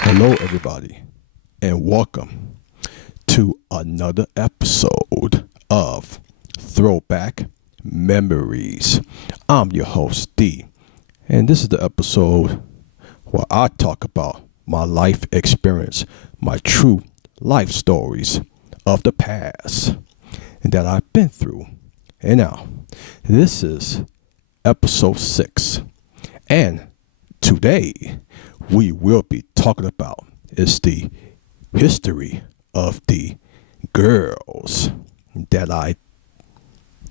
Hello, everybody, and welcome to another episode of Throwback Memories. I'm your host, D, and this is the episode where I talk about my life experience, my true life stories of the past that I've been through. And now, this is episode 6, and today we will be talking about is the history of the girls that I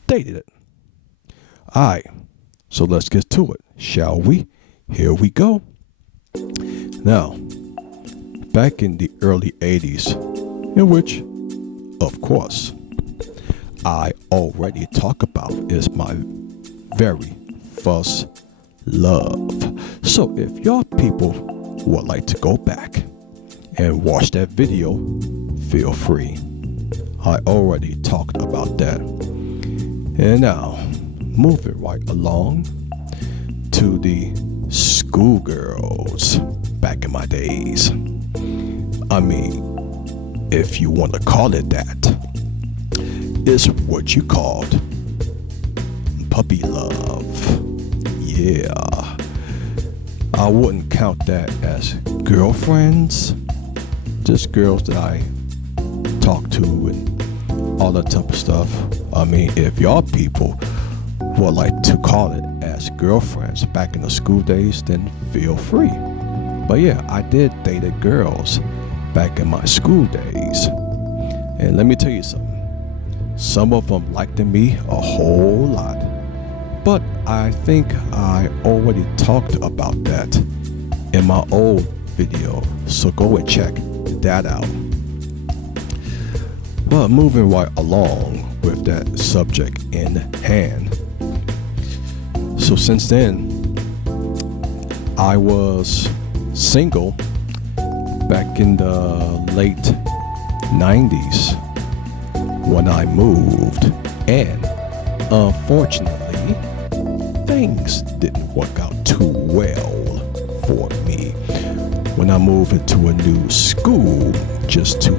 dated. Alright, so let's get to it, shall we? Here we go. Now, back in the early 80s, in which, of course, I already talk about is my very first love. So if y'all people would like to go back and watch that video, feel free. I already talked about that. And now, moving right along to the schoolgirls back in my days. I mean, if you want to call it that, it's what you called puppy love. Yeah, I wouldn't count that as girlfriends, just girls that I talk to and all that type of stuff. I mean, if y'all people would like to call it as girlfriends back in the school days, then feel free. But yeah, I did date girls back in my school days. And let me tell you something. Some of them liked me a whole lot. But I think I already talked about that in my old video, so go and check that out. But moving right along with that subject in hand. So since then, I was single back in the late 90s when I moved, and unfortunately, things didn't work out too well for me when I moved into a new school just to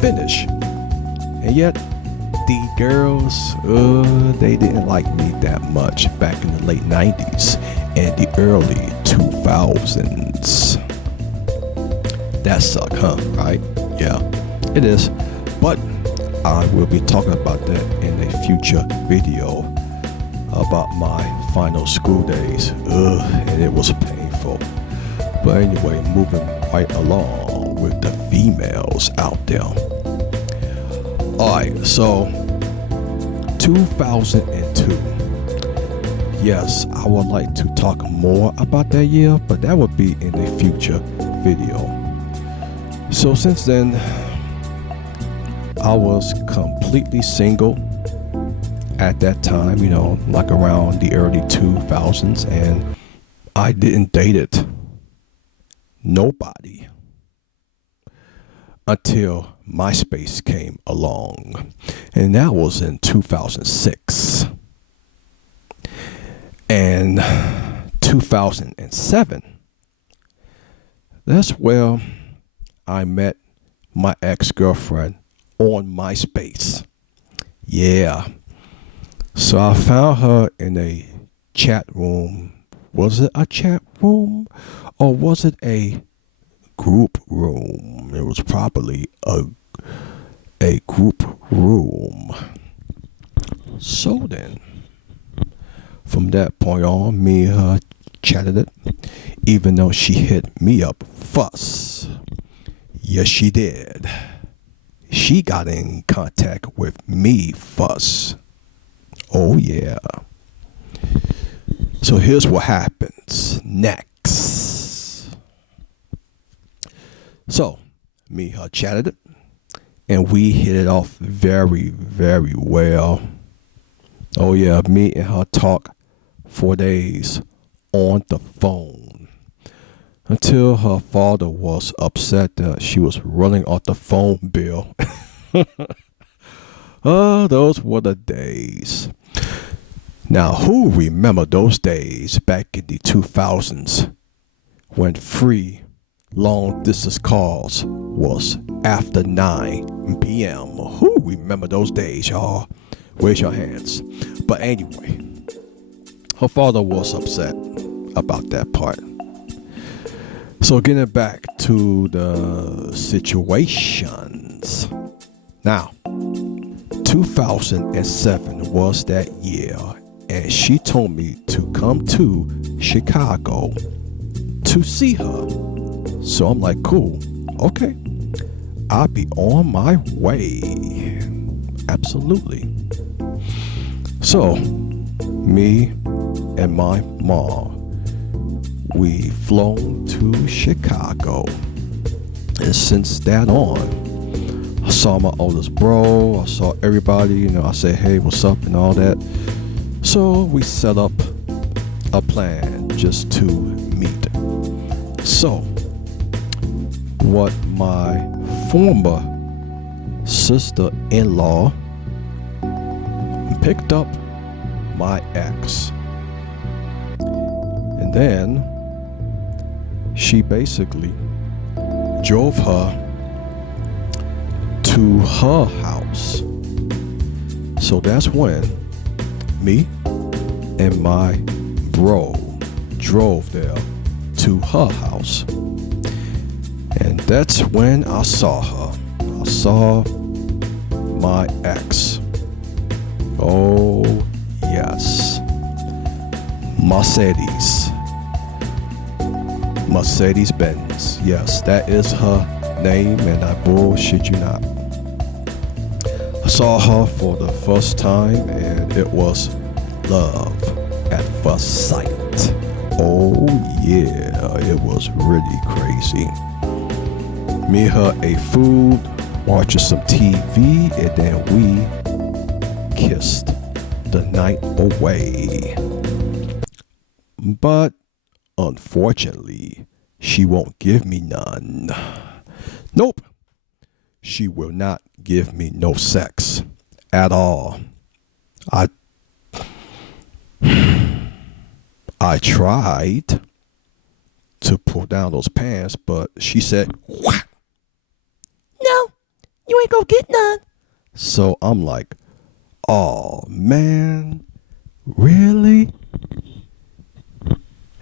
finish. And yet, the girls, they didn't like me that much back in the late 90s and the early 2000s. That sucked, huh? Right? Yeah, it is. But I will be talking about that in a future video about my final school days. And it was painful. But anyway, moving right along with the females out there. Alright, so 2002. Yes, I would like to talk more about that year, but that would be in a future video. So since then, I was completely single at that time, you know, like around the early 2000s, and I didn't date it. Nobody. Until MySpace came along, and that was in 2006. And 2007, that's where I met my ex-girlfriend on MySpace. Yeah. So I found her in a chat room. Was it a chat room or was it a group room? It was probably a group room. So then, from that point on, me and her chatted it, even though she hit me up first. Yes, she did. She got in contact with me first. Oh, yeah. So here's what happens next. So, me and her chatted it, and we hit it off very, very well. Oh, yeah, me and her talked for days on the phone until her father was upset that she was running off the phone bill. Oh, those were the days. Now, who remember those days back in the 2000s when free long distance calls was after 9 p.m.? Who remember those days, y'all? Raise your hands. But anyway, her father was upset about that part. So getting back to the situations. Now, 2007 was that year, and she told me to come to Chicago to see her. So I'm like, cool, okay, I'll be on my way. Absolutely. So me and my mom, we flown to Chicago, and since that on, I saw my oldest bro, I saw everybody, I said, hey, what's up and all that. So we set up a plan just to meet. So what my former sister-in-law picked up my ex, and then she basically drove her to her house. So that's when me and my bro drove there to her house, and that's when I saw her. I saw my ex. Oh yes, Mercedes Benz. Yes, that is her name, and I bullshit you not. I saw her for the first time, and it was love at first sight. Oh yeah, it was really crazy. Me and her ate food, watching some TV, and then we kissed the night away. But unfortunately, she won't give me none. Nope. She will not give me no sex at all. I tried to pull down those pants, but she said, "What? No, you ain't gonna get none." So I'm like, oh man, really?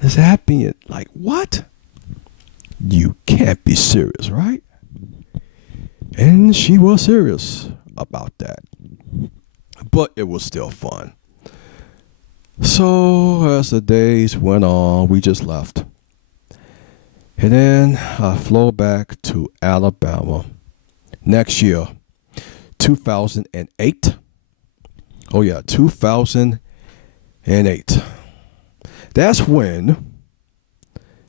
Is that being like, what? You can't be serious, right? And she was serious about that. But it was still fun. So as the days went on, we just left. And then I flew back to Alabama next year, 2008. Oh yeah, 2008. That's when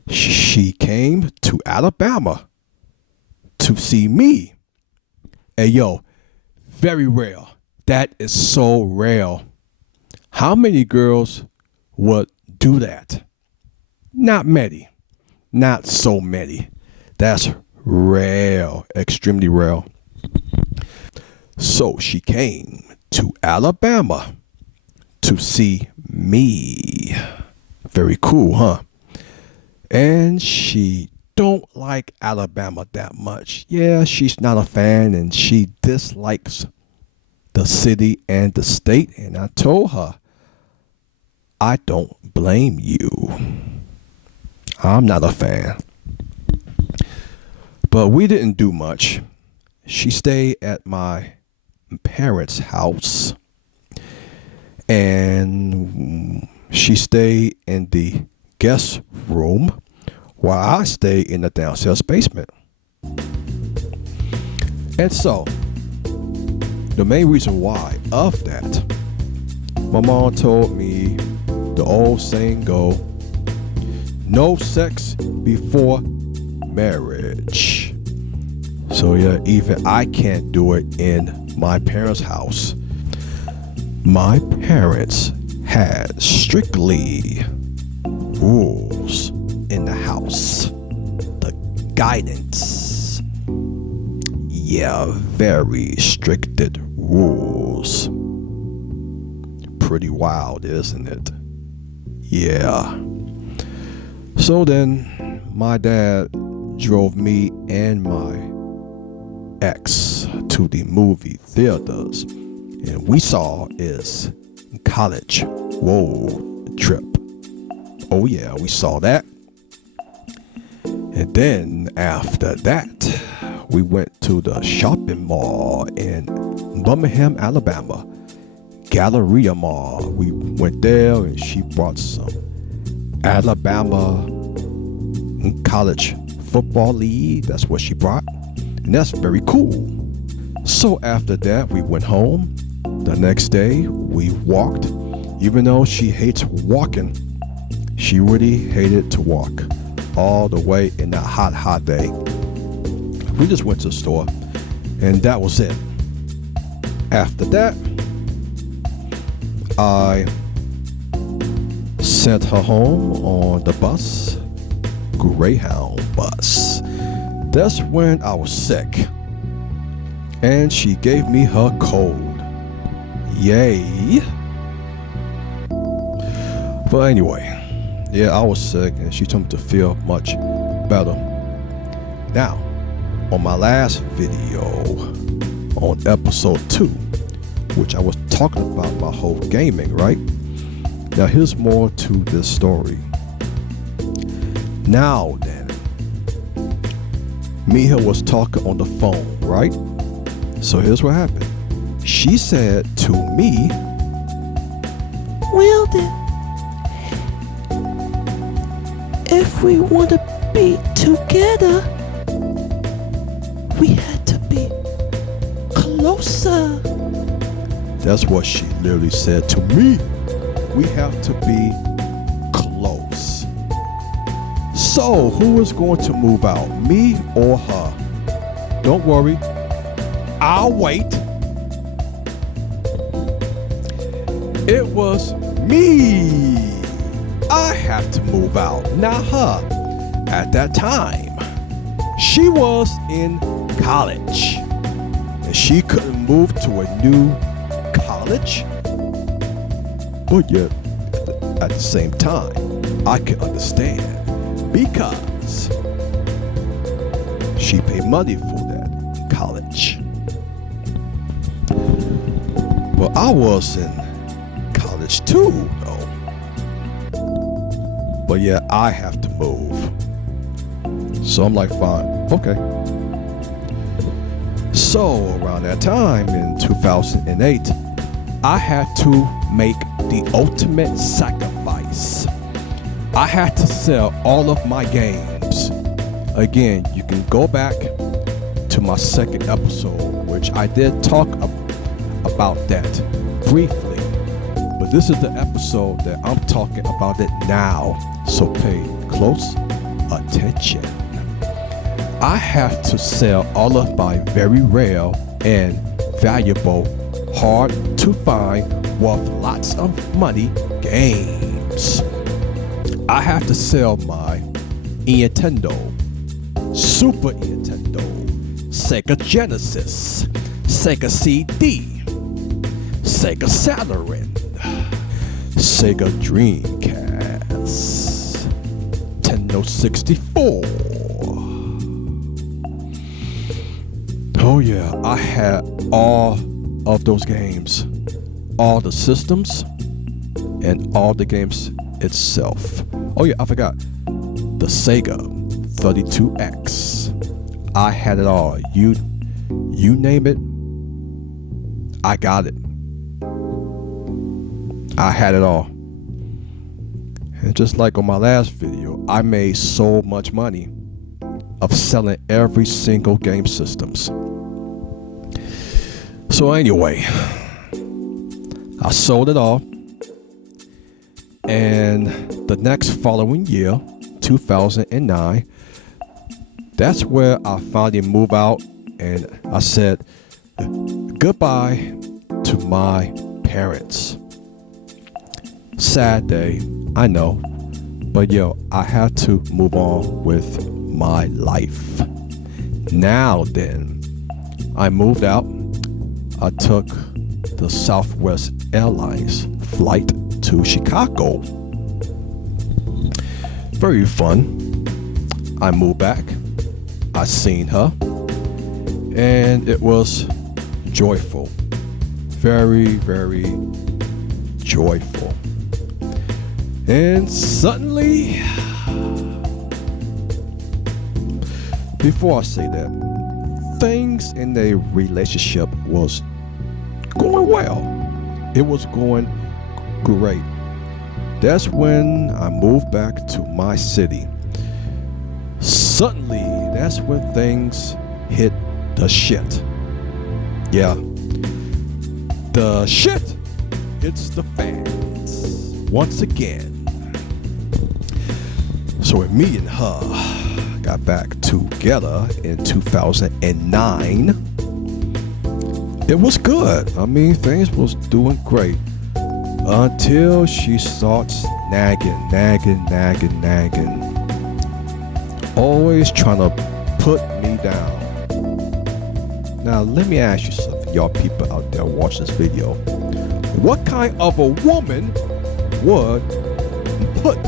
she came to Alabama to see me. Hey yo, very rare. That is so rare. How many girls would do that? Not many. Not so many. That's rare, extremely rare. So she came to Alabama to see me. Very cool, huh? And she don't like Alabama that much. Yeah, she's not a fan, and she dislikes the city and the state. And I told her, I don't blame you. I'm not a fan. But we didn't do much. She stayed at my parents' house, and she stayed in the guest room while I stayed in the downstairs basement. And so, the main reason why of that, my mom told me the old saying go, no sex before marriage. So yeah, even I can't do it in my parents' house. My parents had strictly rules in the house. The guidance. Yeah, very stricted rules. pretty wild, isn't it? Yeah. So then my dad drove me and my ex to the movie theaters, and we saw is College Road Trip. Oh yeah, we saw that. And then after that, we went to the shopping mall in Birmingham, Alabama, Galleria Mall. We went there and she brought some Alabama college football league. That's what she brought. And that's very cool. So after that, we went home. The next day, we walked. Even though she hates walking, she really hated to walk all the way in that hot day. We just went to the store, and that was it. After that, I sent her home on the bus, Greyhound bus. That's when I was sick, and she gave me her cold. Yay. But anyway, yeah, I was sick, and she told me to feel much better. Now, on my last video, on episode 2, which I was talking about my whole gaming, right? Now, here's more to this story. Now then, Mia was talking on the phone, right? So here's what happened. She said to me, well then, if we want to be together, we had to be closer. That's what she literally said to me. We have to be close. So who is going to move out, me or her? Don't worry, I'll wait. It was me. I have to move out, not her. At that time, she was in college, and she couldn't move to a new college. But yet, at the same time, I can understand, because she paid money for that college. But I was in college too, though. But yeah, I have to move. So I'm like, fine, okay. So around that time in 2008, I had to make the ultimate sacrifice. I had to sell all of my games. Again, you can go back to my second episode, which I did talk about that briefly. But this is the episode that I'm talking about it now. So pay close attention. I have to sell all of my very rare and valuable, hard to find, worth lots of money games. I have to sell my Nintendo, Super Nintendo, Sega Genesis, Sega CD, Sega Saturn, Sega Dreamcast, Nintendo 64. Oh yeah, I had all of those games, all the systems, and all the games itself. Oh yeah, I forgot the Sega 32X. I had it all. You name it, I got it. I had it all. And just like on my last video, I made so much money of selling every single game systems. So anyway, I sold it all. And the next following year, 2009, that's where I finally moved out, and I said goodbye to my parents. Sad day, I know, but yo, I had to move on with my life. Now then, I moved out. I took the Southwest Airlines flight to Chicago. Very fun. I moved back. I seen her, and it was joyful. Very, very joyful. And suddenly, before I say that, things in the relationship was going well. It was going great. That's when I moved back to my city. Suddenly, that's when things hit the shit. Yeah. The shit hits the fans once again. So when me and her got back together in 2009, it was good. I mean, things was doing great until she starts nagging. Always trying to put me down. Now, let me ask you something, y'all people out there watching this video. What kind of a woman would put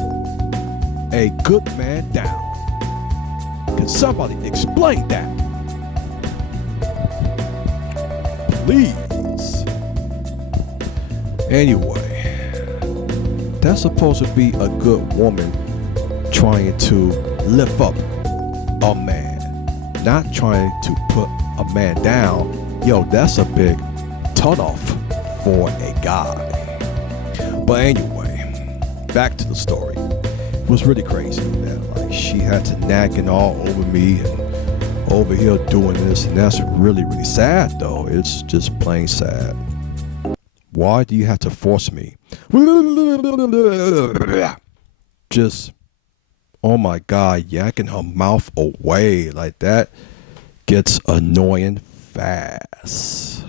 a good man down? Can somebody explain that? Please. Anyway, that's supposed to be a good woman trying to lift up a man, not trying to put a man down. Yo, that's a big turnoff for a guy. But anyway, back to the story. It was really crazy that like she had to nagging all over me and over here doing this, and that's really, really sad though. It's just plain sad. Why do you have to force me? Just, oh my God, yakking her mouth away like that gets annoying fast.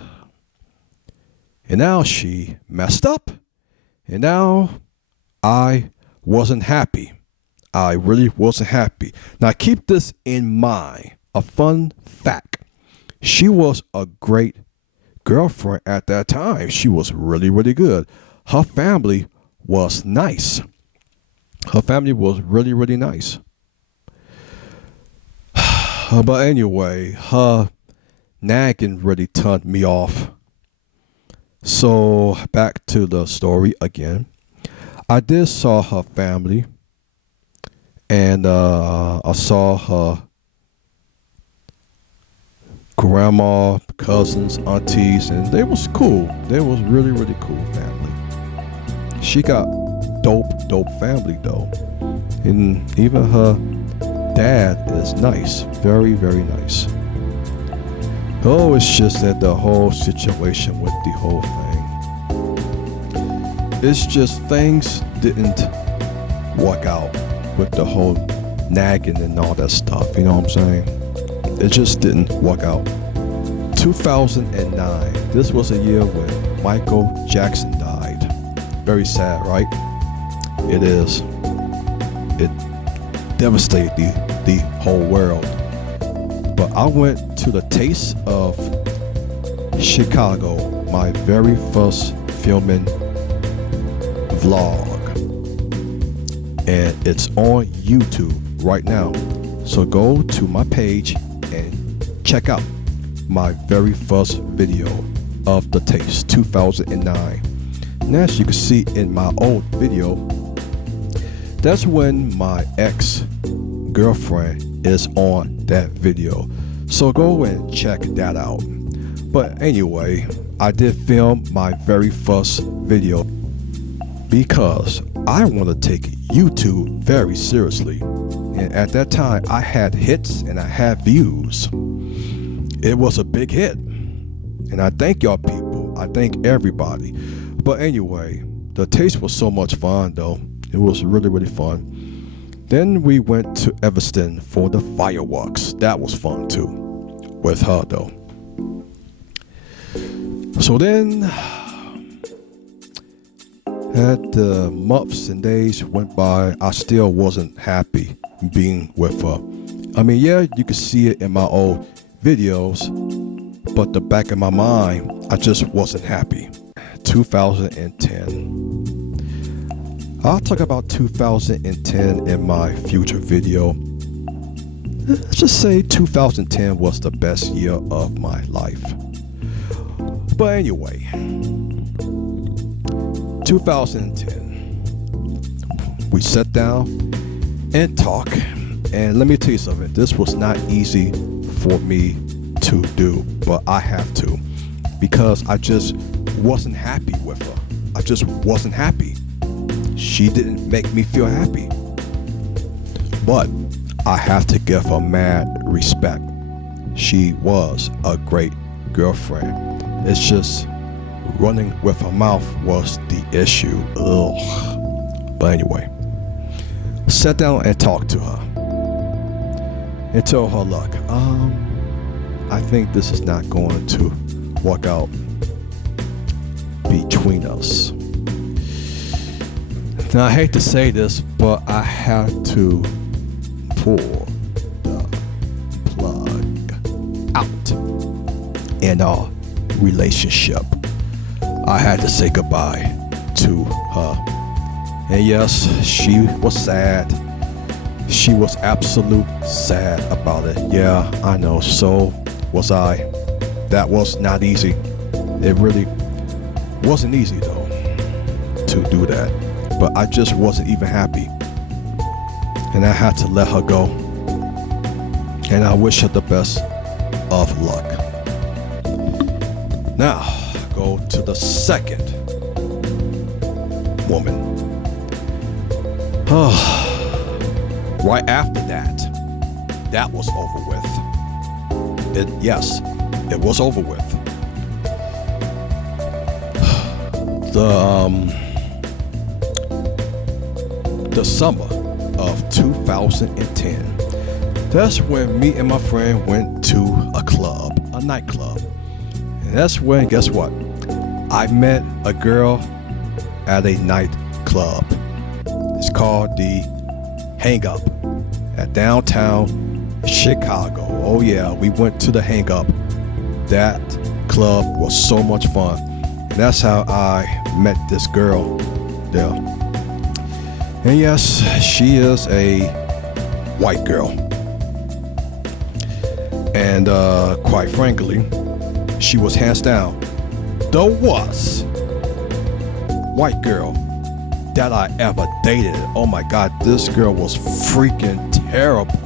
And now she messed up, and now I wasn't happy. I really wasn't happy. Now keep this in mind. A fun fact. She was a great girlfriend at that time. She was really, really good. Her family was nice. Her family was really, really nice. But anyway, her nagging really turned me off. So back to the story again. I did saw her family, and I saw her grandma, cousins, aunties, and they was cool. They was really, really cool family. She got dope family though, and even her dad is nice, very, very nice. Oh, it's just that the whole situation with the whole thing, it's just things didn't work out with the whole nagging and all that stuff, you know what I'm saying? It just didn't work out. 2009, this was a year when Michael Jackson died. Very sad, right? It is. It devastated the whole world. But I went to the Taste of Chicago, my very first filming vlog. And it's on YouTube right now. So go to my page and check out my very first video of the Taste 2009. And as you can see in my old video, that's when my ex-girlfriend is on that video. So go and check that out. But anyway, I did film my very first video because I want to take YouTube very seriously. And at that time, I had hits and I had views. It was a big hit. And I thank y'all people. I thank everybody. But anyway, the Taste was so much fun though. It was really, really fun. Then we went to Evanston for the fireworks. That was fun too, with her though. So then, as the months and days went by, I still wasn't happy being with her. I mean, yeah, you could see it in my old videos, but the back of my mind, I just wasn't happy. 2010. I'll talk about 2010 in my future video. Let's just say 2010 was the best year of my life. But anyway, 2010, we sat down and talked. And let me tell you something, this was not easy for me to do, but I have to, because I just wasn't happy with her. I just wasn't happy. She didn't make me feel happy. But I have to give her mad respect. She was a great girlfriend. It's just running with her mouth was the issue. Ugh. But anyway, sat down and talked to her and told her, look, I think this is not going to work out between us. Now, I hate to say this, but I have to pull the plug out in our relationship. I had to say goodbye to her. And yes, she was sad. She was absolute sad about it. Yeah, I know. So was I. That was not easy. It really wasn't easy though to do that. But I just wasn't even happy. And I had to let her go. And I wish her the best of luck. Now, go to the second woman. Right after that was over with. Yes, it was over with. The summer of 2010. That's when me and my friend went to a club, a nightclub. And that's when, guess what? I met a girl at a nightclb. It's called the Hang Up at downtown Chicago. Oh yeah, we went to the Hang Up. That club was so much fun. And that's how I met this girl there. And yes, she is a white girl. And quite frankly, she was hands down the worst white girl that I ever dated. Oh my God, this girl was freaking terrible.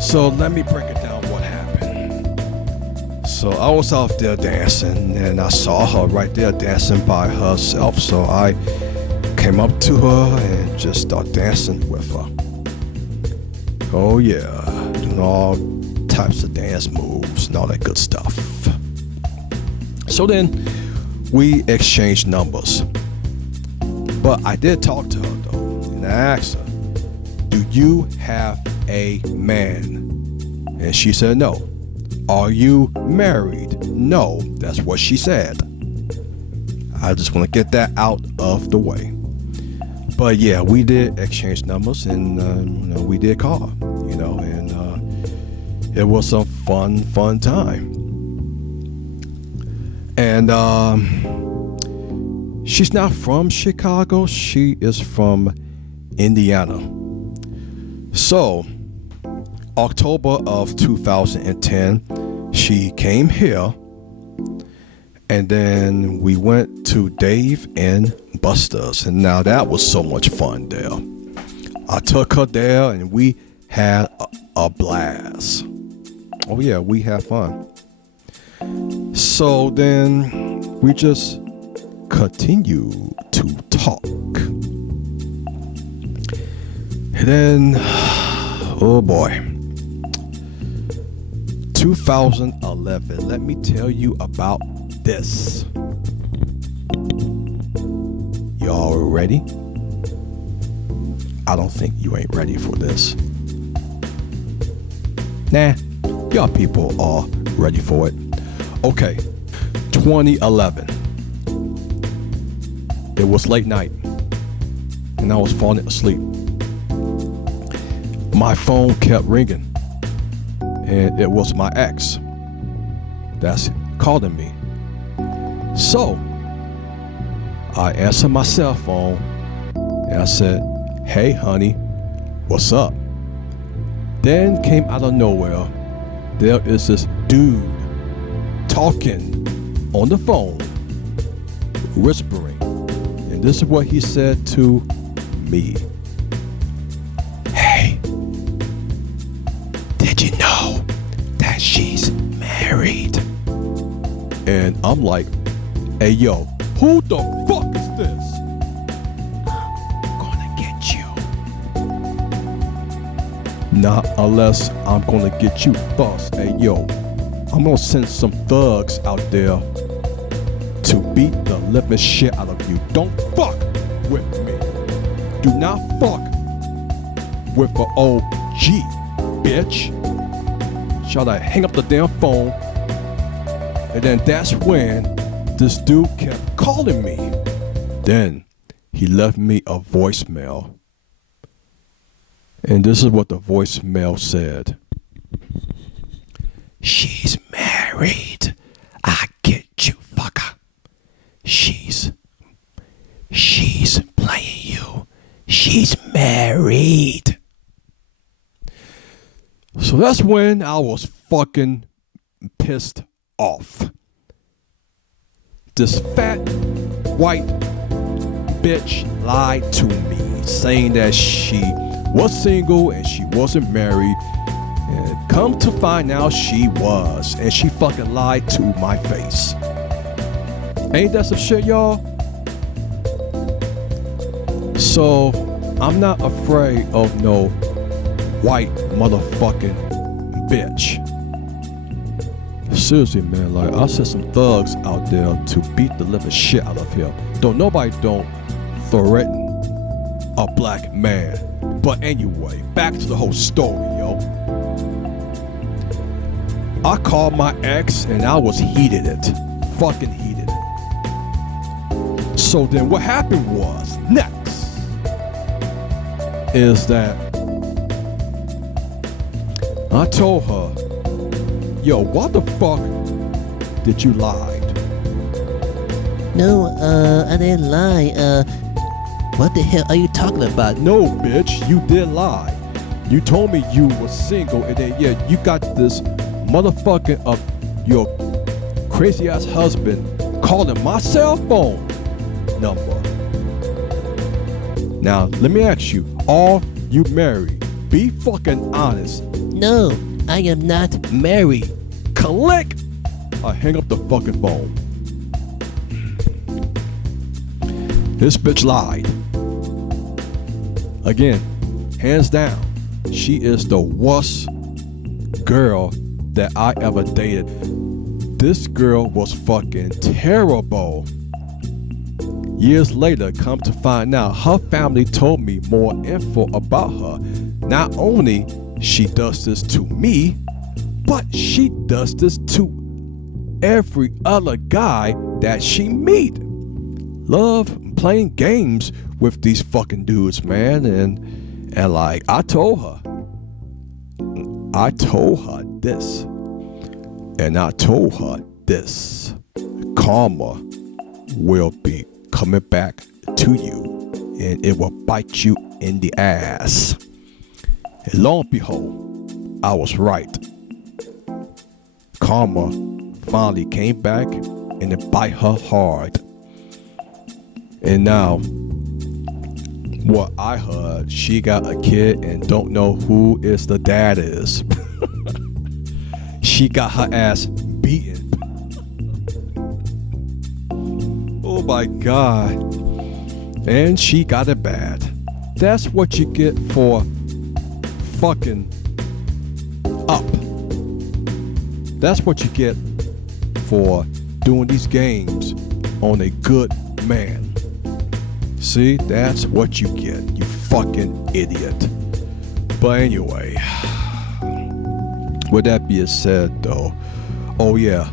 So let me break it down what happened. So I was out there dancing and I saw her right there dancing by herself. So I came up to her and just started dancing with her. Oh yeah, doing all types of dance moves and all that good stuff. So then we exchanged numbers. But I did talk to her though, and I asked her, do you have a man? And she said no. Are you married? No. That's what she said. I just want to get that out of the way. But yeah, we did exchange numbers, and we did call, and it was a fun time. And she's not from Chicago. She is from Indiana. So, October of 2010, she came here, and then we went to Dave and Buster's, and now that was so much fun there. I took her there, and we had a blast. Oh yeah, we had fun. So then we just continue to talk. And then, oh boy, 2011. Let me tell you about this. Y'all ready? I don't think you ain't ready for this. Nah, y'all people are ready for it. Okay, 2011. It was late night, and I was falling asleep. My phone kept ringing, and it was my ex that's calling me. So I answered my cell phone, And I said, hey, honey, what's up? Then came out of nowhere, there is this dude talking on the phone, whispering. And this is what he said to me. Hey, did you know that she's married? And I'm like, hey, yo, who the fuck is this? I'm gonna get you. Not unless I'm gonna get you first. Hey, yo, I'm gonna send some thugs out there to beat the living shit out of you. Don't fuck with me. Do not fuck with an OG, bitch. Shall I hang up the damn phone? And then that's when this dude kept calling me. Then he left me a voicemail. And this is what the voicemail said. She's married. I get you, fucker. She's playing you. She's married. So that's when I was fucking pissed off. This fat white bitch lied to me, saying that she was single and she wasn't married. And come to find out she was. And she fucking lied to my face. Ain't that some shit, y'all? So, I'm not afraid of no white motherfucking bitch. Seriously, man, like, I sent some thugs out there to beat the living shit out of him. Nobody don't threaten a black man. But anyway, back to the whole story, yo. I called my ex and I was heated it. Fucking heated it. So then what happened was, next, is that I told her, yo, why the fuck did you lie? No, I didn't lie. What the hell are you talking about? No, bitch, you did lie. You told me you were single, and then, yeah, you got this motherfucking of your crazy ass husband calling my cell phone number. Now, let me ask you, are you married? Be fucking honest. No, I am not married. Click! I hang up the fucking phone. This bitch lied. Again, hands down, she is the worst girl that I ever dated. This girl was fucking terrible. Years later, come to find out, her family told me more info about her. Not only she does this to me, but she does this to every other guy that she meet. Love playing games with these fucking dudes, man. And like, I told her this. And I told her this. Karma will be coming back to you, and it will bite you in the ass. And lo and behold, I was right. Karma finally came back and it bit her hard. And now, what I heard, she got a kid and don't know who is the dad is. She got her ass beaten. Oh my God. And she got it bad. That's what you get for fucking up. That's what you get for doing these games on a good man. See, that's what you get, you fucking idiot. But anyway, with that being said though, oh yeah,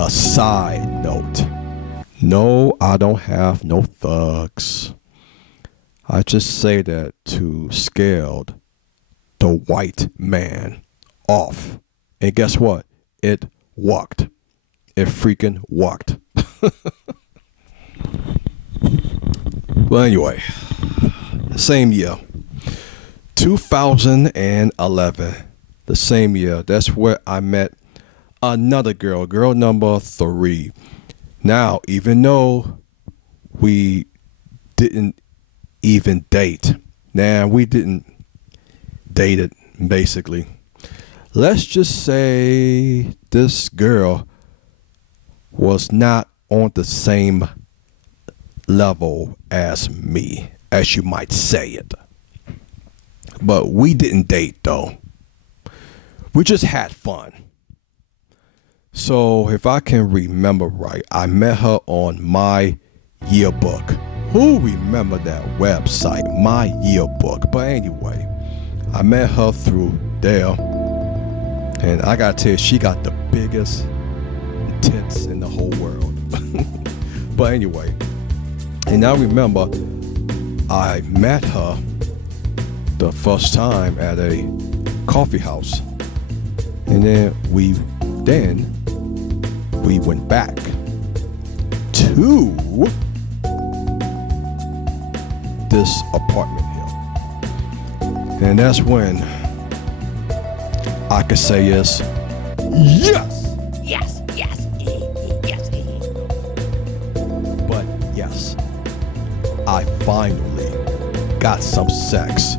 a side note. No, I don't have no thugs. I just say that to scare the white man off. And guess what? It worked. It freaking worked. Well, anyway, Same year. 2011. The same year. That's where I met another girl number 3. Now, even though we didn't even date, we didn't date it, basically. Let's just say this girl was not on the same level as me, as you might say it. But we didn't date, though. We just had fun. So if I can remember right, I met her on My Yearbook. Who remember that website, My Yearbook? But anyway, I met her through there. And I gotta tell you, she got the biggest tits in the whole world. But anyway, and I remember I met her the first time at a coffee house. And then we went back to this apartment here. And that's when I could say yes. Yes! Yes, yes, yes. But yes, I finally got some sex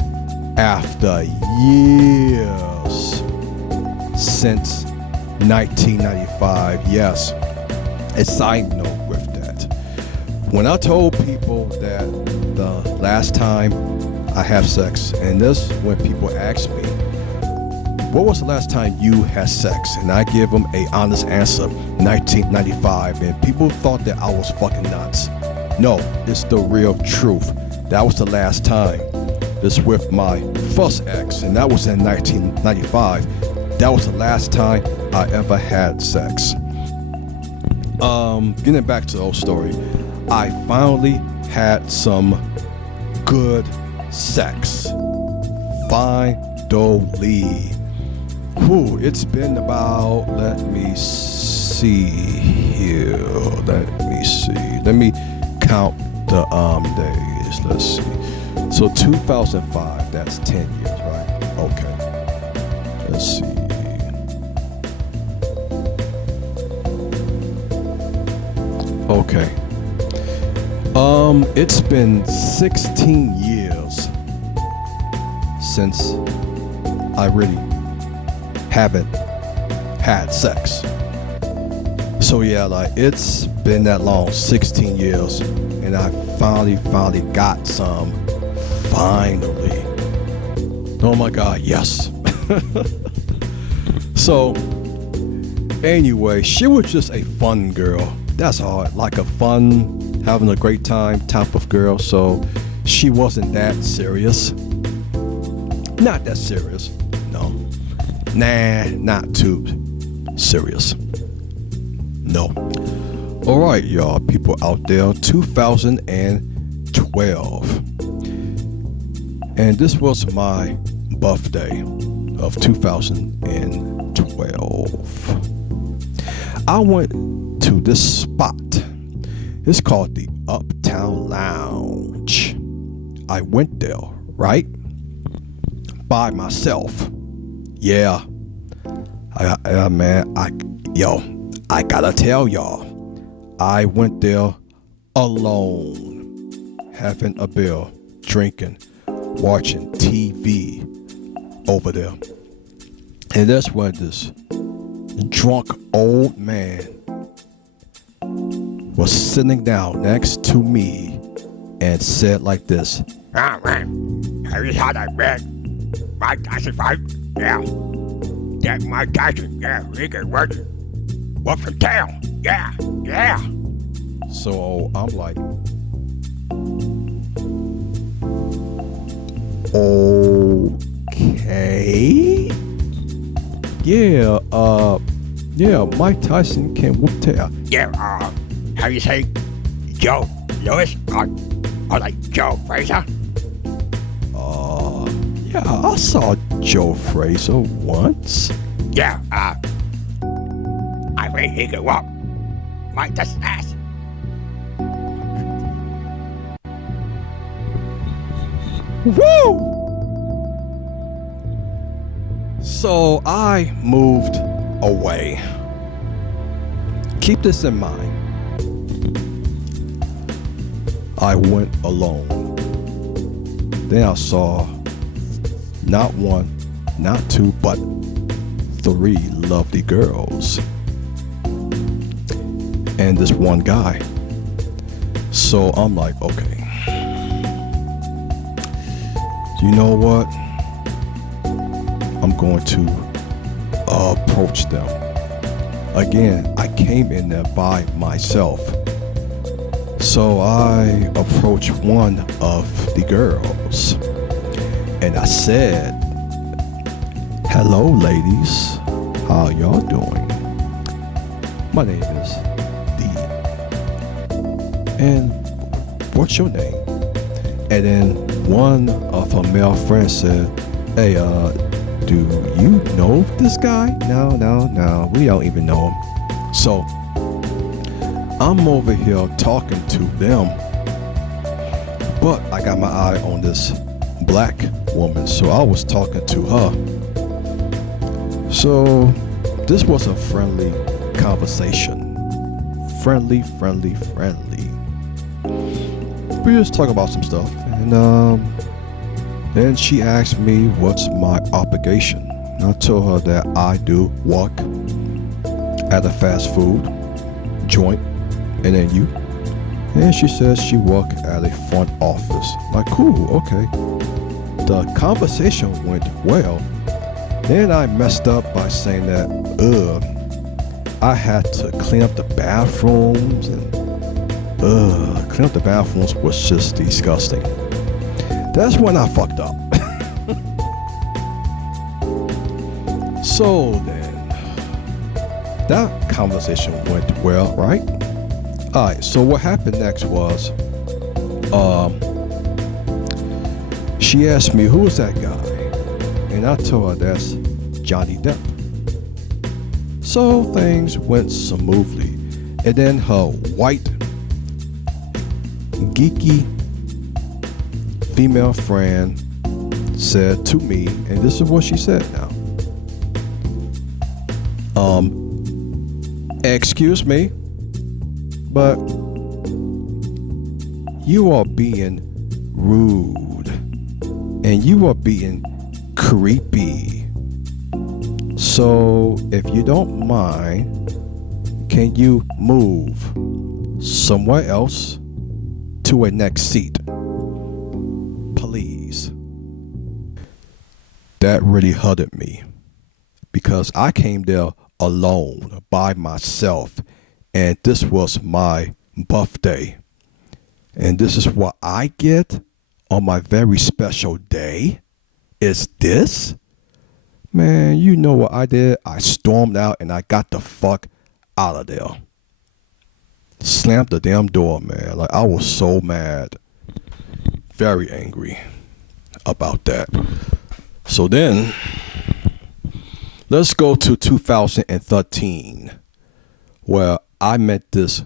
after years. Since 1995, yes. A side note with that. When I told people that the last time I have sex, and this when people ask me, what was the last time you had sex? And I give them a honest answer, 1995. And people thought that I was fucking nuts. No, it's the real truth. That was the last time. This with my first ex, and that was in 1995. That was the last time I ever had sex. Getting back to the whole story, I finally had some good sex. Finally. Whew, it's been about, let me see here. Let me count the days. Let's see. So 2005, that's 10 years, right? Okay. Let's see. Okay. It's been 16 years since I really haven't had sex. So yeah, like it's been that long, 16 years, and I finally got some. Finally. Oh my God, yes. So anyway, she was just a fun girl. That's all, like a fun, having a great time type of girl. So she wasn't that serious. Not that serious, no. Nah, not too serious. No. All right, y'all, people out there, 2012. And this was my birthday of 2012. I went to this spot. It's called the Uptown Lounge. I went there, right? By myself. Yeah. I gotta tell y'all, I went there alone, having a beer, drinking, watching TV over there. And that's when this drunk old man was sitting down next to me and said like this. Have you had that man? Mike Tyson fight? Yeah. That Mike Tyson, yeah, he can work it. What's from town? Yeah, yeah. So I'm like, okay. Yeah, Mike Tyson can whoop tail. Yeah, how you say Joe Lewis or like Joe Frazier? Yeah, I saw Joe Frazier once. Yeah, I think he can walk Mike Tyson's ass. Woo! So I moved away. Keep this in mind. I went alone. Then I saw not one, not two, but 3 lovely girls. And this one guy. So I'm like, okay. You know what? I'm going to approach them. Again, I came in there by myself. So I approached one of the girls and I said, hello ladies, how y'all doing? My name is Dee. And what's your name? And then one of her male friends said, hey, do you know this guy? No, we don't even know him. So I'm over here talking to them, but I got my eye on this black woman, so I was talking to her. So this was a friendly conversation. Friendly. We just talk about some stuff, and then she asked me what's my obligation. I told her that I do work at a fast food joint, and then you. And she says she work at a front office. Like, cool, okay. The conversation went well. Then I messed up by saying that, I had to clean up the bathrooms, and clean up the bathrooms was just disgusting. That's when I fucked up. So then, that conversation went well, right? Alright, so what happened next was, she asked me, who was that guy? And I told her that's Johnny Depp. So things went smoothly. And then her white, geeky female friend said to me, and this is what she said now. Excuse me, but you are being rude and you are being creepy. So if you don't mind, can you move somewhere else to a next seat, please? That really hurted me because I came there alone by myself, and this was my birthday, and this is what I get on my very special day. Is this? Man, you know what I did? I stormed out and I got the fuck out of there. Slammed the damn door, man. Like, I was so mad. Very angry about that. So then, let's go to 2013, where I met this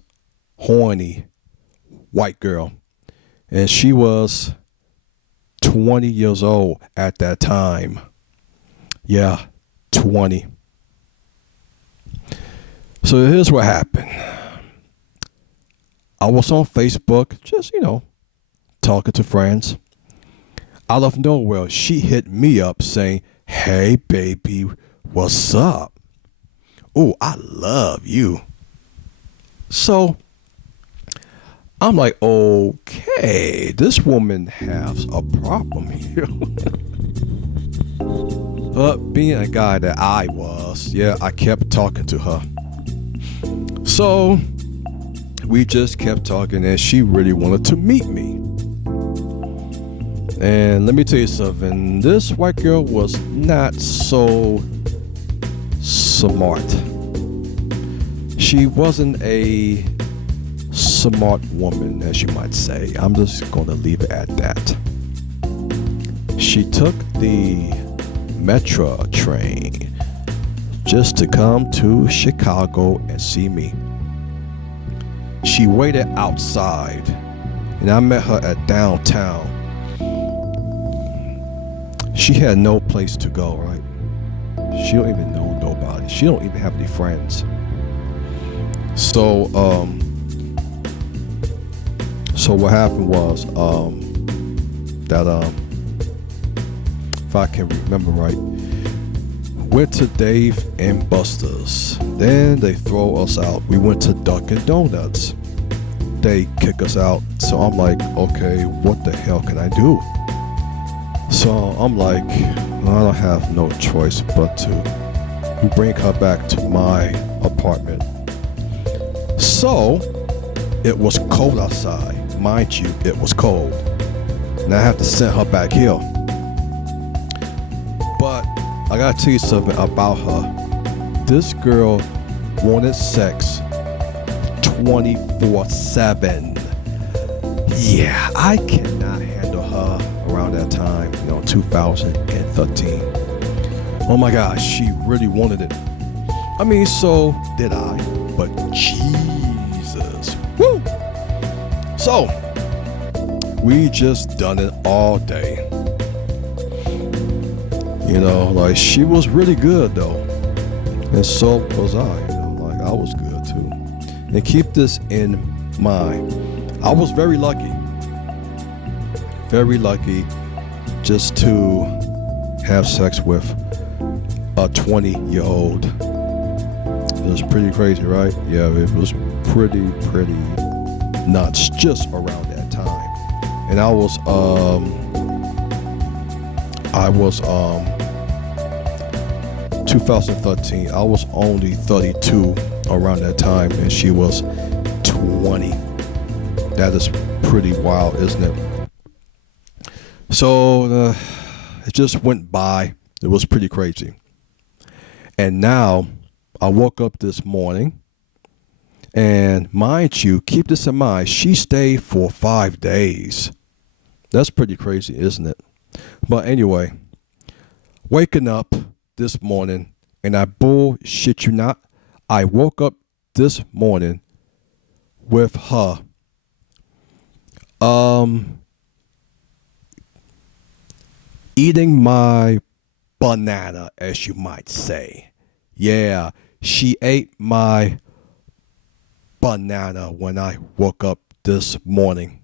horny white girl, and she was 20 years old at that time. Yeah, 20. So here's what happened. I was on Facebook, just, talking to friends. Out of nowhere, she hit me up saying, hey, baby, what's up? Oh, I love you. So I'm like, okay, this woman has a problem here. But being a guy that I was, I kept talking to her. So we just kept talking, and she really wanted to meet me. And let me tell you something, this white girl was not so smart. She wasn't a smart woman, as you might say. I'm just going to leave it at that. She took the metro train just to come to Chicago and see me. She waited outside, and I met her at downtown. She had no place to go, right? She don't even know nobody. She don't even have any friends. So what happened was that if I can remember right, went to Dave and Buster's. Then they throw us out. We went to Dunkin' Donuts. They kick us out. So I'm like, okay, what the hell can I do? So I'm like, I don't have no choice but to bring her back to my apartment. So it was cold outside. Mind you, it was cold. And I have to send her back here. But I gotta tell you something about her. This girl wanted sex 24/7. Yeah, I cannot handle her around that time, 2013. Oh my gosh, she really wanted it. I mean, so did I, but Jesus. Woo! So, we just done it all day. Like she was really good though. And so was I, like I was good too. And keep this in mind. I was very lucky just to have sex with a 20-year-old. It was pretty crazy, right? Yeah, it was pretty nuts just around that time. And I was 2013, I was only 32 around that time, and she was 20. That is pretty wild, isn't it? So it just went by. It was pretty crazy. And now I woke up this morning, and mind you, keep this in mind, she stayed for 5 days. That's pretty crazy, isn't it? But anyway, waking up this morning, and I bullshit you not, I woke up this morning with her eating my banana, as you might say. Yeah, she ate my banana when I woke up this morning.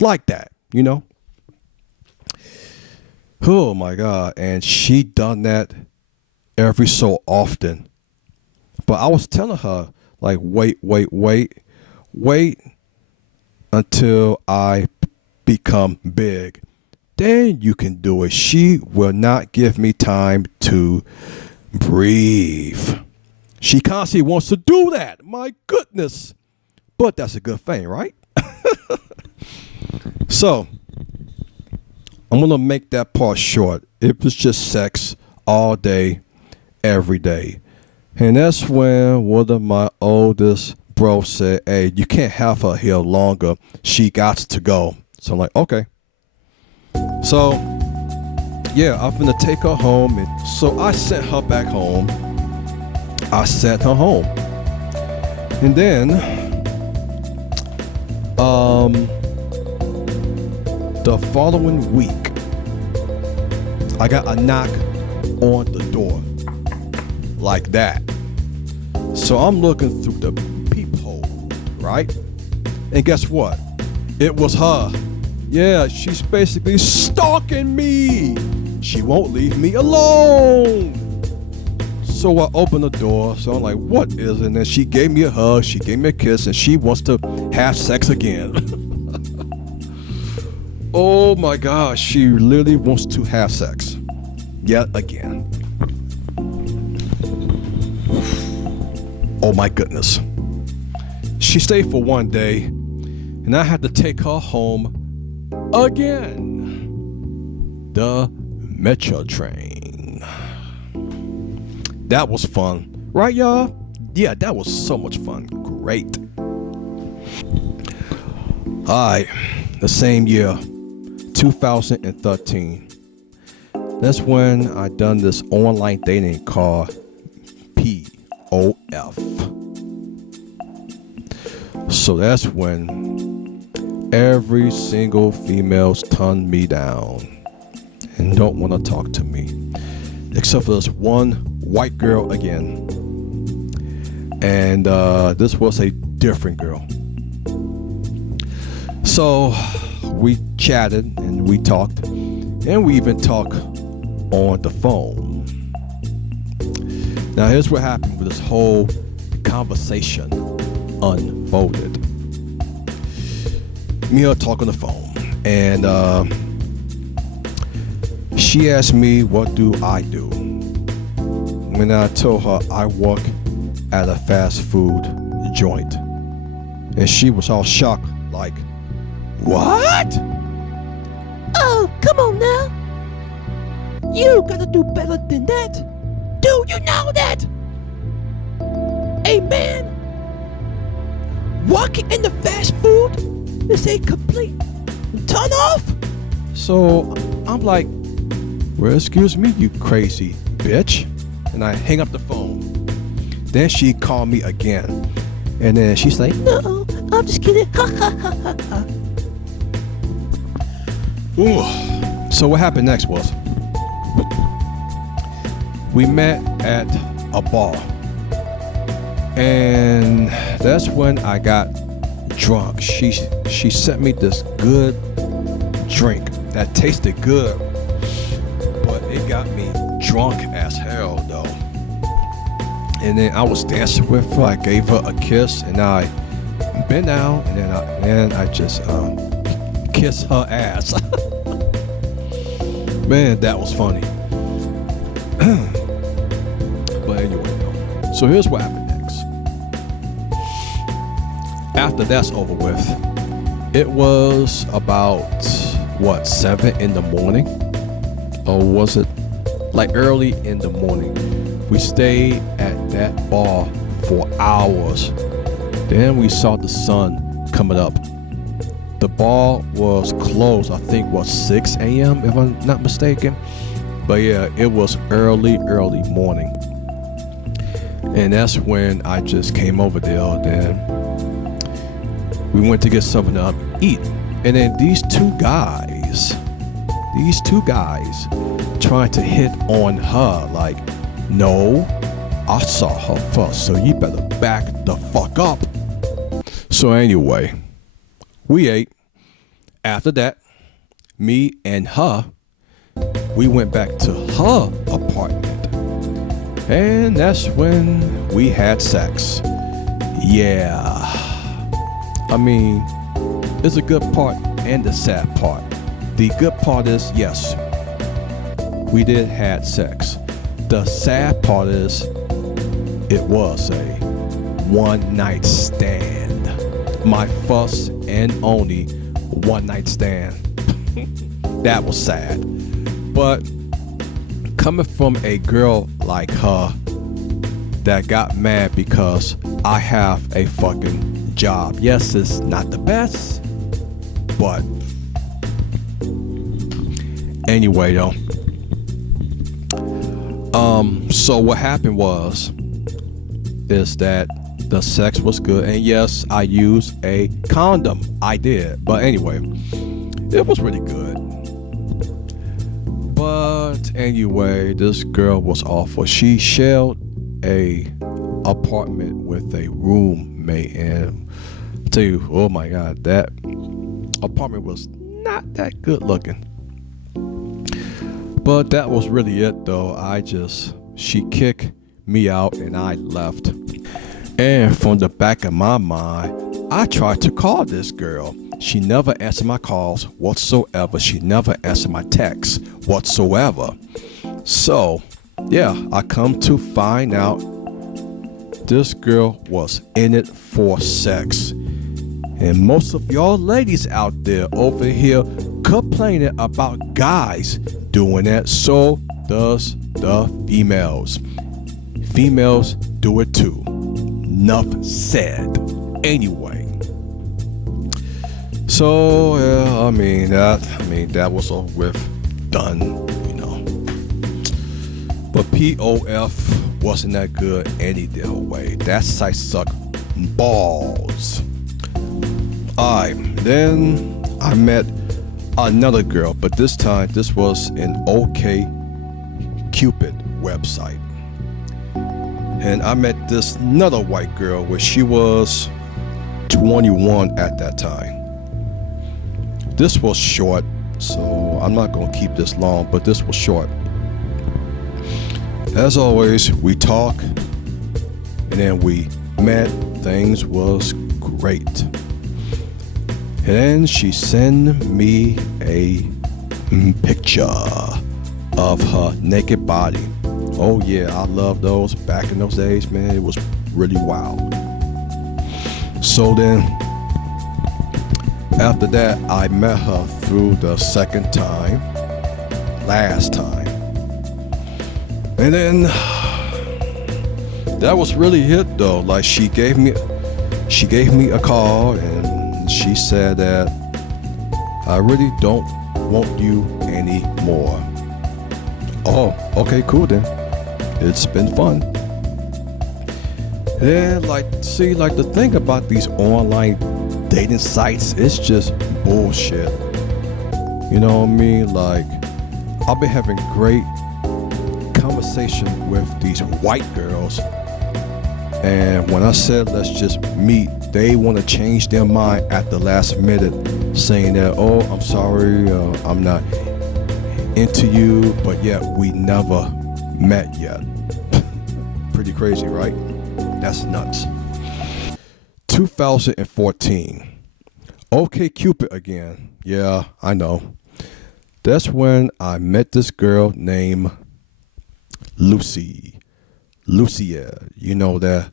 Like that, Oh my God, and she done that every so often. But I was telling her, like, wait until I become big. Then you can do it. She will not give me time to breathe. She constantly wants to do that. My goodness. But that's a good thing, right? So, I'm going to make that part short. It was just sex all day, every day. And that's when one of my oldest bros said, hey, you can't have her here longer. She got to go. So I'm like, okay. So, yeah, I'm going to take her home. And so I sent her back home. And then, the following week, I got a knock on the door like that. So I'm looking through the peephole, right? And guess what? It was her. Yeah, she's basically stalking me. She won't leave me alone. So I opened the door. So I'm like, what is it? And then she gave me a hug. She gave me a kiss. And she wants to have sex again. Oh my gosh. She literally wants to have sex. Yet again. Oh my goodness. She stayed for 1 day. And I had to take her home again. The Metro train. That was fun. Right, y'all? Yeah, that was so much fun. Great. Alright. The same year. 2013. That's when I done this online dating called POF. So that's when every single female's turned me down. And don't want to talk to me. Except for this one white girl again. And this was a different girl. So we chatted and we talked. And we even talked on the phone. Now here's what happened with this whole conversation unfolded. Me and her talk on the phone. And she asked me, what do I do? When I told her I work at a fast food joint. And she was all shocked, like, what? Oh, come on now. You gotta do better than that. Do you know that? Hey man, working in the fast food is a complete turn off. So I'm like, well, excuse me, you crazy bitch. And I hang up the phone. Then she called me again. And then she's like, No, I'm just kidding. Ha ha ha ha ha. ooh. So what happened next was, we met at a bar. And that's when I got drunk. She sent me this good drink that tasted good, but it got me drunk as hell though. And then I was dancing with her. I gave her a kiss, and I bent down, and then I just kissed her ass. Man, that was funny. But anyway, though. So here's what happened next. After that's over with, it was about 7 in the morning, or was it like early in the morning? We stayed at that bar for hours. Then we saw the sun coming up. The bar was closed, I think was 6 a.m. if I'm not mistaken. But yeah, it was early morning. And that's when I just came over there. Then we went to get something to eat. And then these two guys trying to hit on her like, no, I saw her first, so you better back the fuck up. So anyway, we ate. After that, me and her, we went back to her apartment. And that's when we had sex. Yeah. I mean, it's a good part and the sad part. The good part is, yes, we did have sex. The sad part is, it was a one-night stand. My first and only one-night stand. That was sad. But coming from a girl like her that got mad because I have a fucking job. Yes, it's not the best, but anyway though. So what happened is that the sex was good, and yes, I used a condom. I did, but anyway, it was really good. But anyway, this girl was awful. She shared a apartment with a roommate, and I tell you, oh my God, that apartment was not that good looking. But that was really it though. She kicked me out and I left. And from the back of my mind, I tried to call this girl. She never answered my calls whatsoever. She never answered my texts whatsoever. So, yeah, I come to find out this girl was in it for sex. And most of y'all ladies out there over here complaining about guys doing that. So does the females. Females do it too. Enough said. Anyway. So that was all with done, you know. But POF wasn't that good any damn way. That site sucked balls. Alright, then I met another girl, but this time this was an OK Cupid website. And I met this another white girl where she was 21 at that time. This was short, so I'm not gonna keep this long, but this was short. As always, we talk and then we met. Things was great. And then she sent me a picture of her naked body. Oh yeah, I love those. Back in those days, man, it was really wild. So then, after that, I met her through the second time, last time. And then, that was really it though. Like she gave me a call and she said that I really don't want you anymore. Oh, okay, cool then. It's been fun. Yeah, like the thing about these online dating sites, it's just bullshit. You know what I mean? Like, I've been having great conversation with these white girls, and when I said let's just meet, they want to change their mind at the last minute, saying that, oh, I'm sorry, I'm not into you, but yet we never met yet. Pretty crazy, right? That's nuts. 2014. OK Cupid again. Yeah, I know. That's when I met this girl named Lucia. You know, that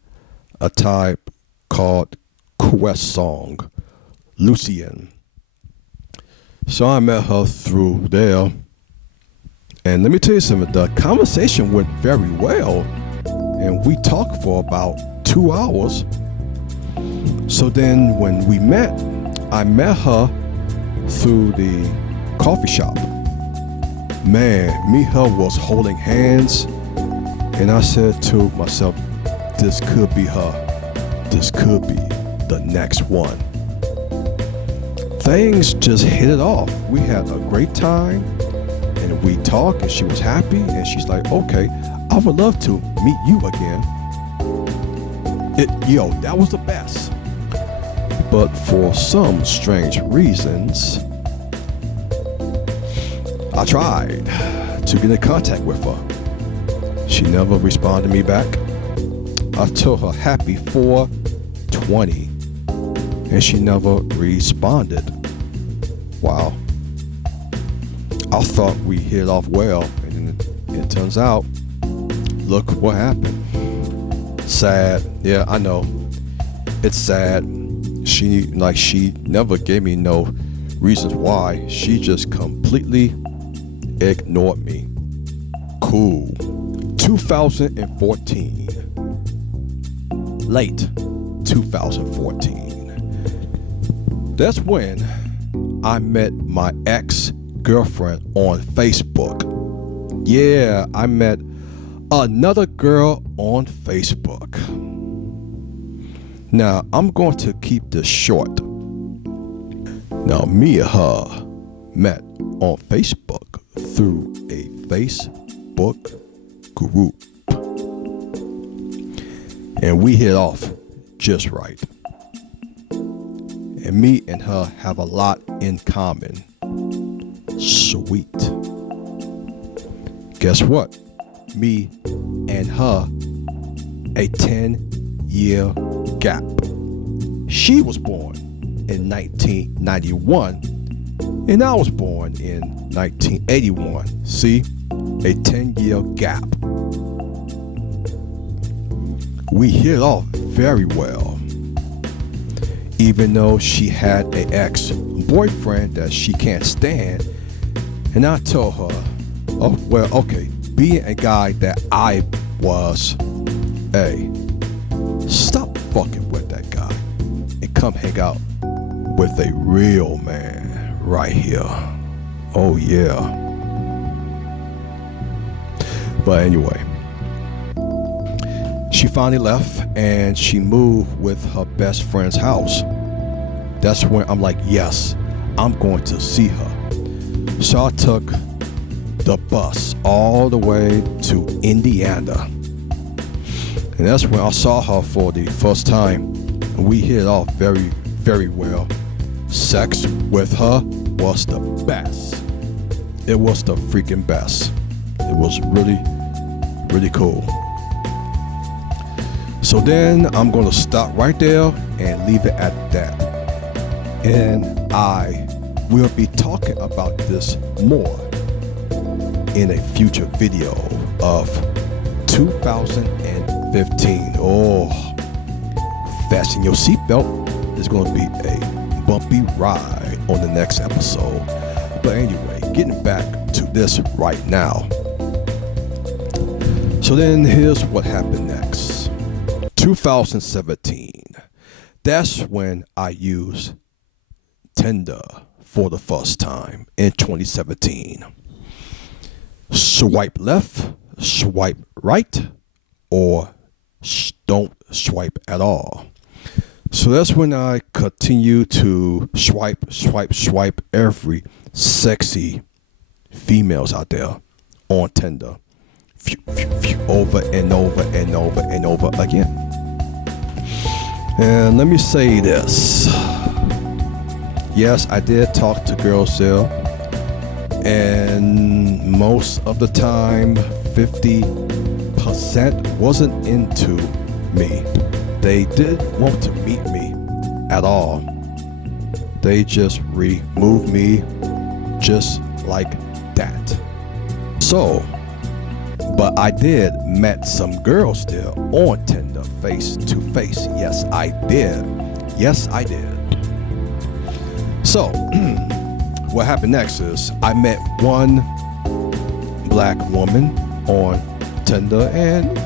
a type called Quest song, Lucian. So I met her through there. And let me tell you something, the conversation went very well. And we talked for about 2 hours. So then when we met, I met her through the coffee shop. Man, me and her was holding hands. And I said to myself, this could be her. This could be the next one. Things just hit it off. We had a great time. And we talked and she was happy. And she's like, okay, I would love to meet you again. That was the best. But for some strange reasons, I tried to get in contact with her. She never responded me back. I told her happy 420 and she never responded. Wow. I thought we hit it off well, and it turns out, look what happened. Sad. Yeah, I know. It's sad. She never gave me no reasons why. She just completely ignored me. Cool. 2014. Late 2014. That's when I met my ex-girlfriend on Facebook. Yeah, I met another girl on Facebook. Now, I'm going to keep this short. Now, me and her met on Facebook through a Facebook group. And we hit off just right. And me and her have a lot in common. Sweet. Guess what? Me and her, a 10-year gap. She was born in 1991 and I was born in 1981. See, a 10-year gap. We hit off very well, even though she had an ex-boyfriend that she can't stand. And I told her, oh, well, okay, being a guy that I was, hey, stop fucking with that guy and come hang out with a real man right here. Oh, yeah. But anyway, she finally left and she moved with her best friend's house. That's when I'm like, yes, I'm going to see her. So I took the bus all the way to Indiana. And that's when I saw her for the first time. We hit it off very, very well. Sex with her was the best. It was the freaking best. It was really, really cool. So then I'm going to stop right there and leave it at that. And I will be talking about this more in a future video of 2015. Oh, fasten your seatbelt. It's going to be a bumpy ride on the next episode. But anyway, getting back to this right now. So then here's what happened next. 2017. That's when I used Tinder for the first time in 2017. Swipe left, swipe right, or don't swipe at all. So that's when I continue to swipe every sexy females out there on Tinder. Over and over and over and over again. And let me say this. Yes, I did talk to girls there. And most of the time, 50% wasn't into me. They didn't want to meet me at all. They just removed me just like that. So, but I did met some girls there on Tinder face to face. Yes, I did. Yes, I did. So, what happened next is I met one black woman on Tinder, and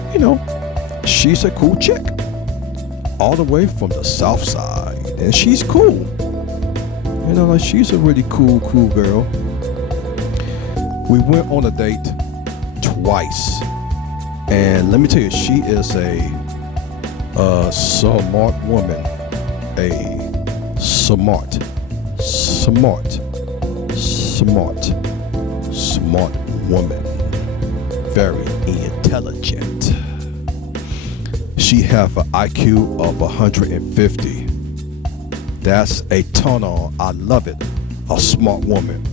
she's a cool chick, all the way from the South Side, and she's cool. She's a really cool girl. We went on a date twice, and let me tell you, she is a smart woman, a smart woman, very intelligent. She have an IQ of 150. That's a turn on. I love it. A smart woman.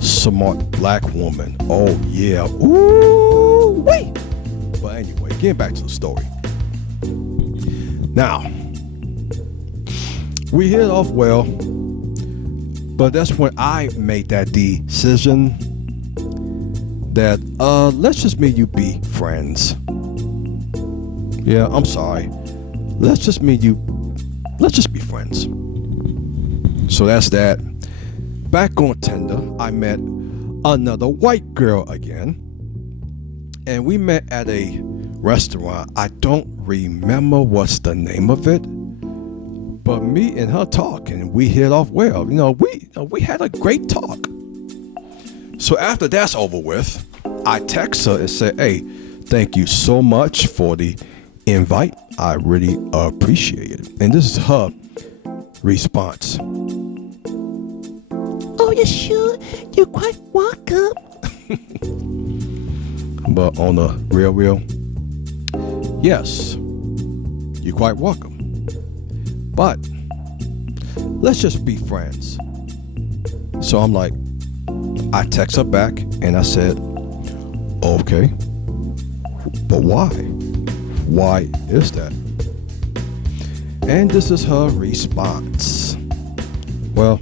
Smart black woman. Oh yeah. Ooh wait. But anyway, getting back to the story. Now, we hit off well, but that's when I made that decision that let's just me and you be friends. Yeah, I'm sorry. Let's just be friends. So that's that. Back on Tinder, I met another white girl again. And we met at a restaurant. I don't remember what's the name of it. But me and her talking, we hit off well. We had a great talk. So after that's over with, I text her and say, hey, thank you so much for the invite. I really appreciate it. And this is her response. Oh, you sure? You're quite welcome. But on the real, yes, you're quite welcome. But let's just be friends. So I'm like, I text her back and I said, okay, but why? Why is that? And this is her response. Well,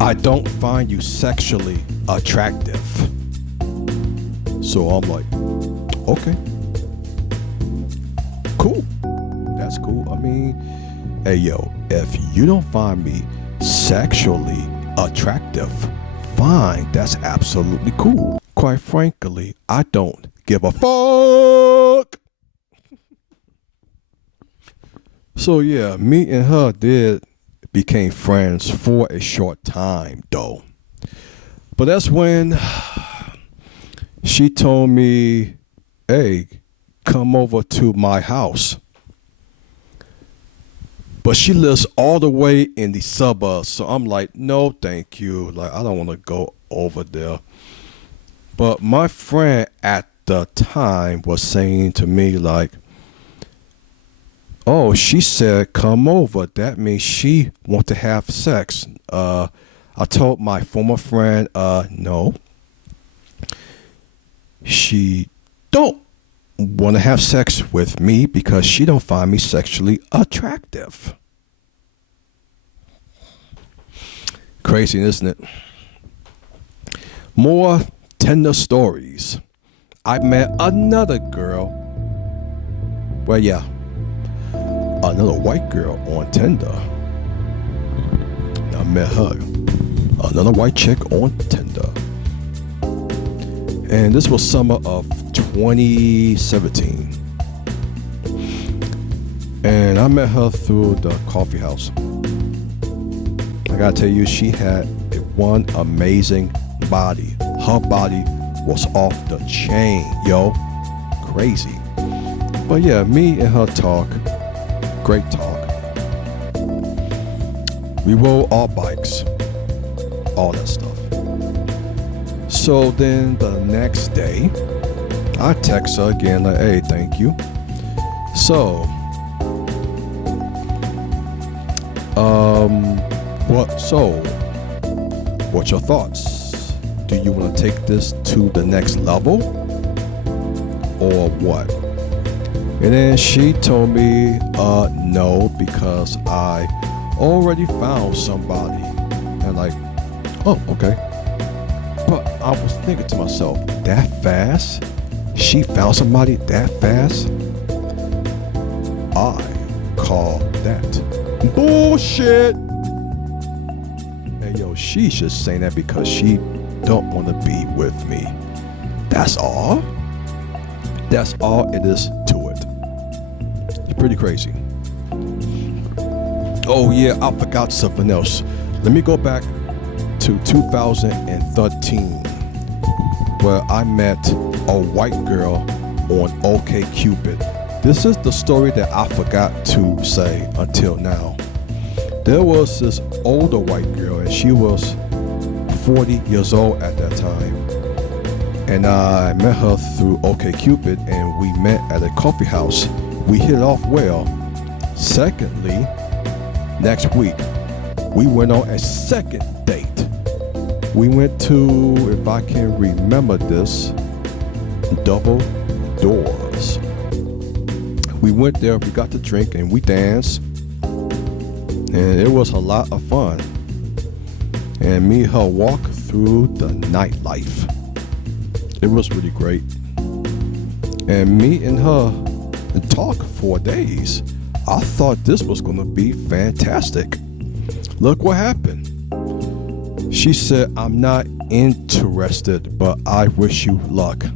I don't find you sexually attractive. So I'm like, okay, cool. That's cool. I mean, hey yo, if you don't find me sexually attractive, fine, that's absolutely cool. Quite frankly, I don't give a fuck. So yeah, me and her became friends for a short time though. But that's when she told me, hey, come over to my house. But she lives all the way in the suburbs. So I'm like, no, thank you. Like, I don't want to go over there. But my friend at the time was saying to me, like, oh, she said, come over. That means she want to have sex. I told my former friend, no, she don't want to have sex with me because she don't find me sexually attractive. Crazy, isn't it? More tender stories. I met another girl. Well, yeah, another white girl on Tinder. I met her, another white chick on Tinder. And this was summer of 2017. And I met her through the coffee house. I gotta tell you, she had one amazing body. Her body was off the chain, yo. Crazy. But yeah, me and her talk. Great talk. We rode our bikes. All that stuff. So then the next day, I text her again like, hey, thank you. So, what's your thoughts? Do you want to take this to the next level or what? And then she told me, no, because I already found somebody. And like, oh, okay. But I was thinking to myself, that fast? She found somebody that fast? I call that bullshit. And yo, she's just saying that because she don't want to be with me. That's all. That's all it is to it. It's pretty crazy. Oh yeah, I forgot something else. Let me go back to 2013, where I met a white girl on OkCupid. This is the story that I forgot to say until now. There was this older white girl, and she was 40 years old at that time. And I met her through OkCupid, and we met at a coffee house. We hit it off well. Secondly, next week, we went on a second date. We went to, if I can remember this, Double Doors. We went there, we got to drink, and we danced. And it was a lot of fun. And me and her walked through the nightlife. It was really great. And me and her talked for days. I thought this was going to be fantastic. Look what happened. She said, I'm not interested, but I wish you luck.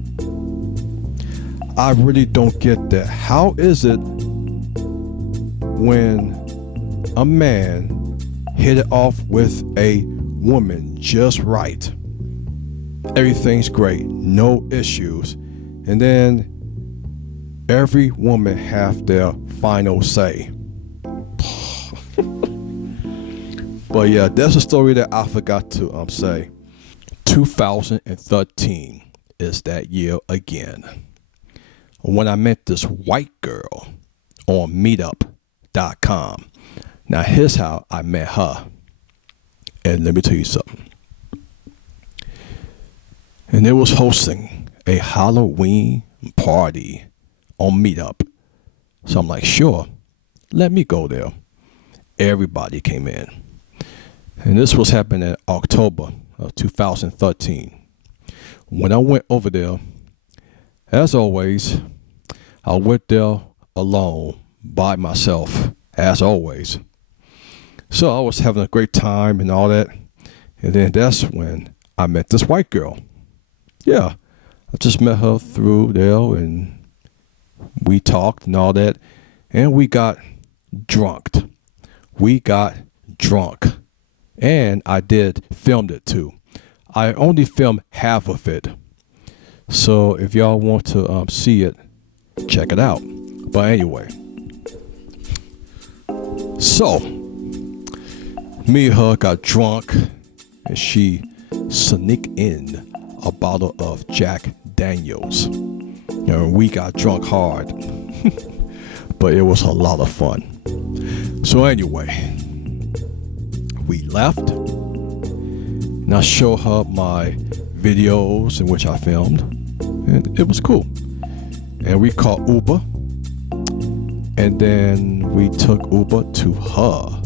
I really don't get that. How is it when a man hit it off with a woman just right? Everything's great, no issues. And then every woman have their final say. But yeah, that's a story that I forgot to say. 2013 is that year again, when I met this white girl on meetup.com. Now here's how I met her. And let me tell you something. And it was hosting a Halloween party on Meetup. So I'm like, sure, let me go there. Everybody came in. And this was happening in October of 2013. When I went over there, as always, I went there alone by myself, as always. So I was having a great time and all that. And then that's when I met this white girl. Yeah, I just met her through there and we talked and all that. And we got drunk. And I filmed it too. I only filmed half of it. So if y'all want to see it, check it out. But anyway, So, me and her got drunk, and she sneaked in a bottle of Jack Daniels. And we got drunk hard, but it was a lot of fun. So anyway, we left, and I showed her my videos in which I filmed, and it was cool. And we called Uber, and then we took Uber to her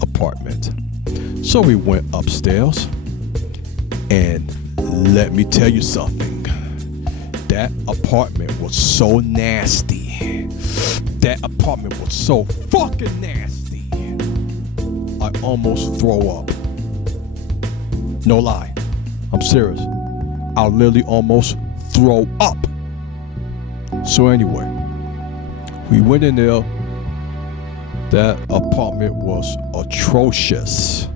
apartment. So we went upstairs, and let me tell you something. That apartment was so nasty. That apartment was so fucking nasty. I almost throw up. No lie. I'm serious. I literally almost throw up. So anyway, we went in there. That apartment was atrocious.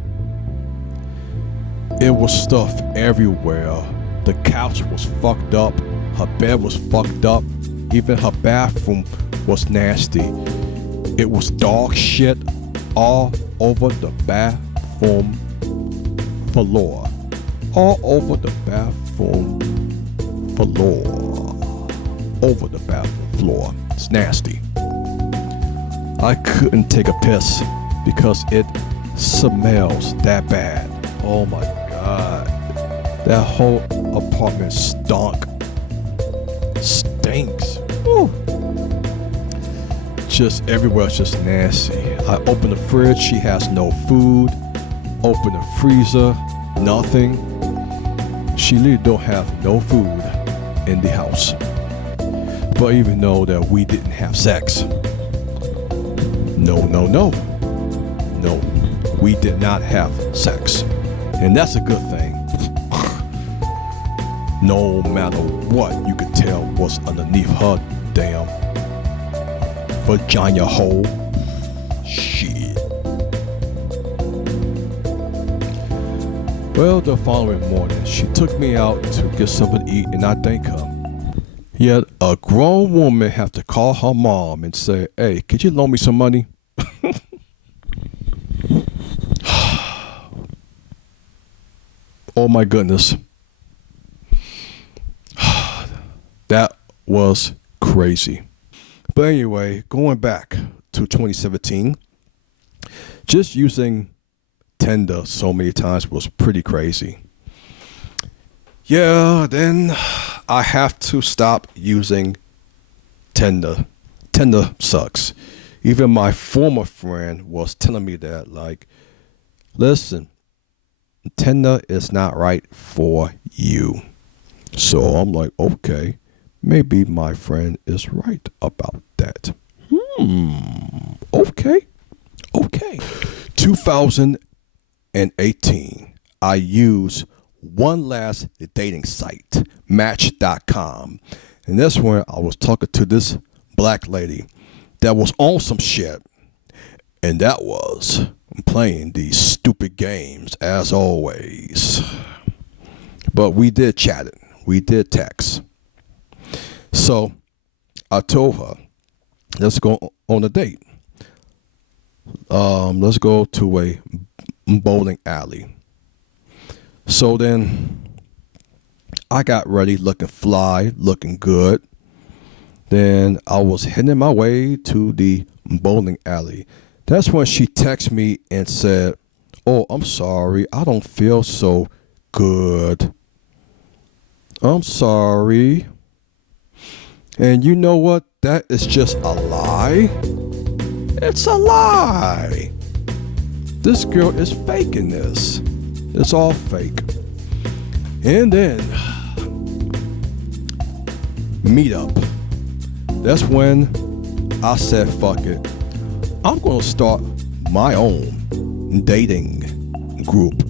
It was stuff everywhere. The couch was fucked up. Her bed was fucked up. Even her bathroom was nasty. It was dog shit all over the bathroom floor. All over the bathroom floor. Over the bathroom floor. It's nasty. I couldn't take a piss because it smells that bad. Oh my God. That whole apartment stunk. Stinks. Woo. Just everywhere, just nasty. I open the fridge, she has no food. Open the freezer, nothing. She literally don't have no food in the house. But even though that we didn't have sex. No. No, we did not have sex. And that's a good thing. No matter what, you could tell what's underneath her damn vagina hole. Shit. Well, the following morning, she took me out to get something to eat, and I thank her. Yet a grown woman have to call her mom and say, "Hey, could you loan me some money?" Oh my goodness. That was crazy. But anyway, going back to 2017, just using Tinder so many times was pretty crazy. Yeah, then I have to stop using Tinder. Tinder sucks. Even my former friend was telling me that, like, listen, Tinder is not right for you. So I'm like, okay, maybe my friend is right about that. Okay. 2018, I used one last dating site, Match.com. And that's when I was talking to this black lady that was on some shit. And that was playing these stupid games as always. But we did chat it. We did text. So I told her, let's go on a date. Let's go to a bowling alley. So then I got ready, looking fly, looking good. Then I was heading my way to the bowling alley. That's when she texted me and said, "Oh, I'm sorry, I don't feel so good. I'm sorry." And you know what? That is just a lie. It's a lie. This girl is faking this. It's all fake. And then meet up. That's when I said, fuck it. I'm going to start my own dating group.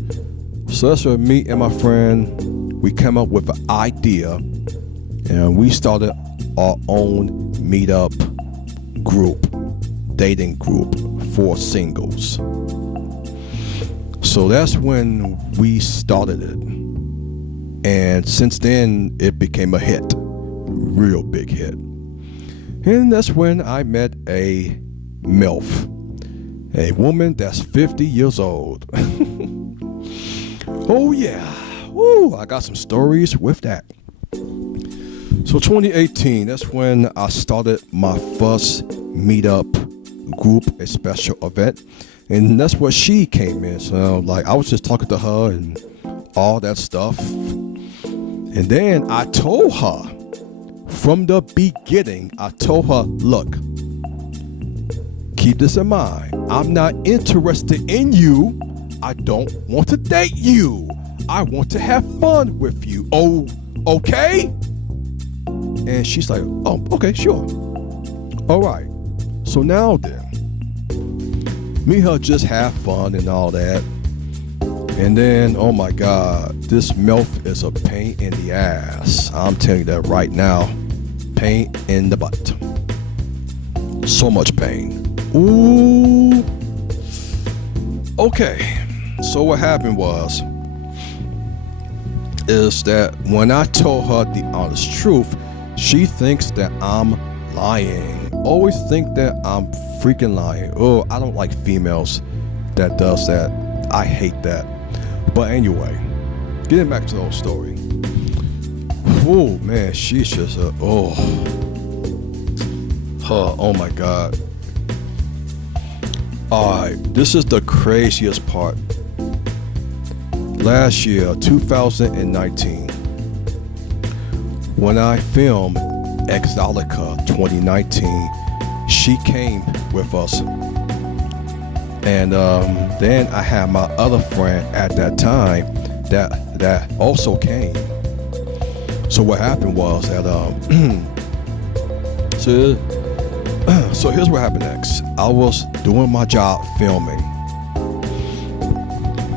So that's when me and my friend, we came up with an idea, and we started our own meetup group, dating group for singles. So that's when we started it. And since then, it became a hit, real big hit. And that's when I met a MILF. A woman that's 50 years old. Oh yeah. Woo, I got some stories with that. So 2018, that's when I started my first meetup group, a special event. And that's where she came in. So like I was just talking to her and all that stuff. And then I told her from the beginning, I told her, look, keep this in mind. I'm not interested in you. I don't want to date you. I want to have fun with you. Oh, okay? And she's like, oh, okay, sure. All right. So now then, me and her just have fun and all that. And then, oh my God, this MILF is a pain in the ass. I'm telling you that right now. Pain in the butt. So much pain. Ooh. Okay. So what happened is that when I told her the honest truth, she thinks that I'm lying. Always think that I'm freaking lying. Oh, I don't like females that does that. I hate that. But anyway, getting back to the whole story. Oh man, she's just oh my God. Alright, this is the craziest part. Last year, 2019, when I filmed Exotica 2019, she came with us. And then I had my other friend at that time that also came. So what happened was that so here's what happened next. I was doing my job filming,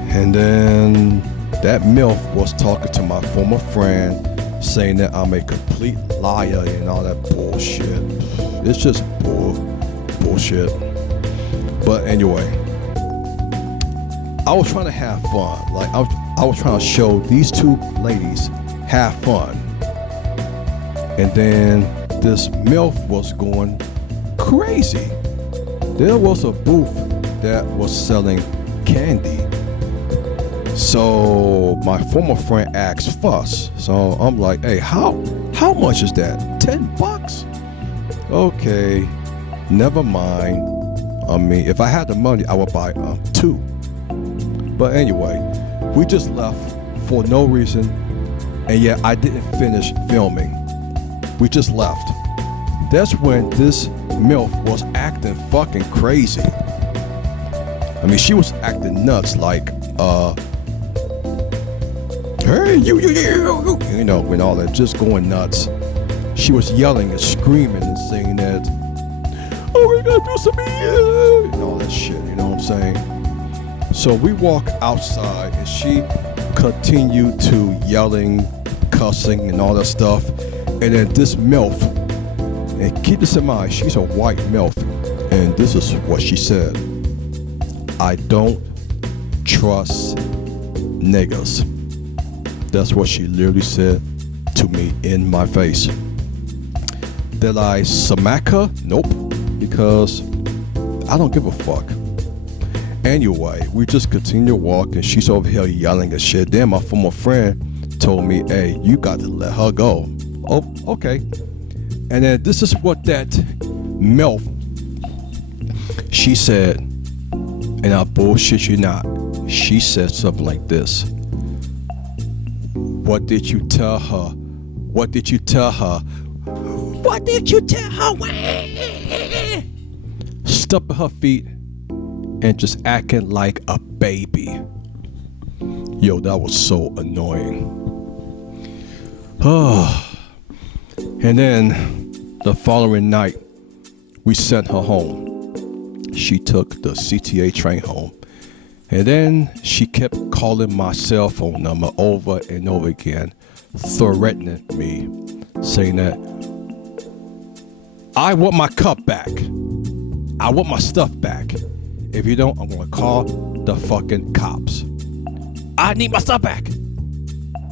and then that MILF was talking to my former friend, saying that I'm a complete liar and all that bullshit. It's just bullshit. But anyway, I was trying to have fun. Like I was trying to show these two ladies have fun. And then this MILF was going crazy. There was a booth that was selling candy. So my former friend asked Fuss. So I'm like, hey, how much is that? $10? Okay, never mind. I mean, if I had the money, I would buy two. But anyway, we just left for no reason. And yet I didn't finish filming. We just left. That's when this MILF was acting fucking crazy. I mean, she was acting nuts, like, hey, you, know, and all that, just going nuts. She was yelling and screaming and saying that, oh, we gotta do something, and all that shit, you know what I'm saying? So we walk outside and she continued to yelling, cussing, and all that stuff. And then this MILF, and keep this in mind, she's a white MILF, and this is what she said: I don't trust niggas. That's what she literally said to me in my face. Did I smack her? Nope, because I don't give a fuck. Anyway, we just continue to walk, and she's over here yelling and shit. Then my former friend told me, hey, you got to let her go. Oh, okay. And then this is what that MILF, she said, and I bullshit you not, she said something like this: what did you tell her? What did you tell her? What did you tell her? Stomping her feet and just acting like a baby. Yo, that was so annoying. Oh. And then the following night, we sent her home. She took the CTA train home. And then she kept calling my cell phone number over and over again, threatening me, saying that I want my cup back. I want my stuff back. If you don't, I'm gonna call the fucking cops. I need my stuff back.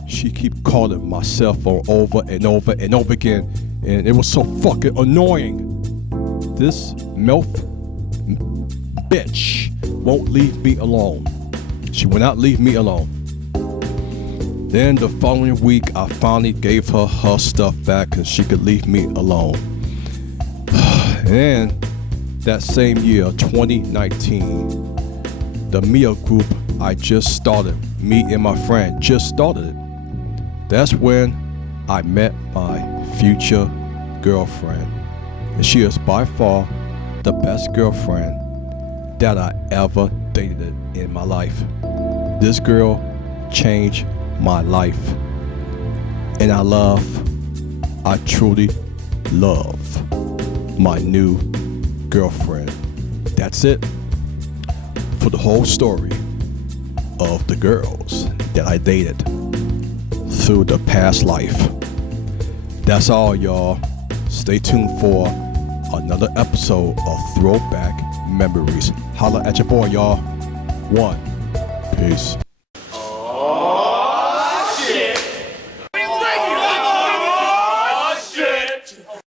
She keep calling my cell phone over and over and over again, and it was so fucking annoying. This MILF bitch won't leave me alone. She will not leave me alone. Then the following week, I finally gave her her stuff back and she could leave me alone. And that same year, 2019, the Mia group I just started, me and my friend just started it. That's when I met my future girlfriend. And she is by far the best girlfriend that I ever dated in my life. This girl changed my life. And I truly love my new girlfriend. That's it for the whole story of the girls that I dated through the past life. That's all, y'all. Stay tuned for another episode of Throwback Memories. Holla at your boy, y'all. One. Peace.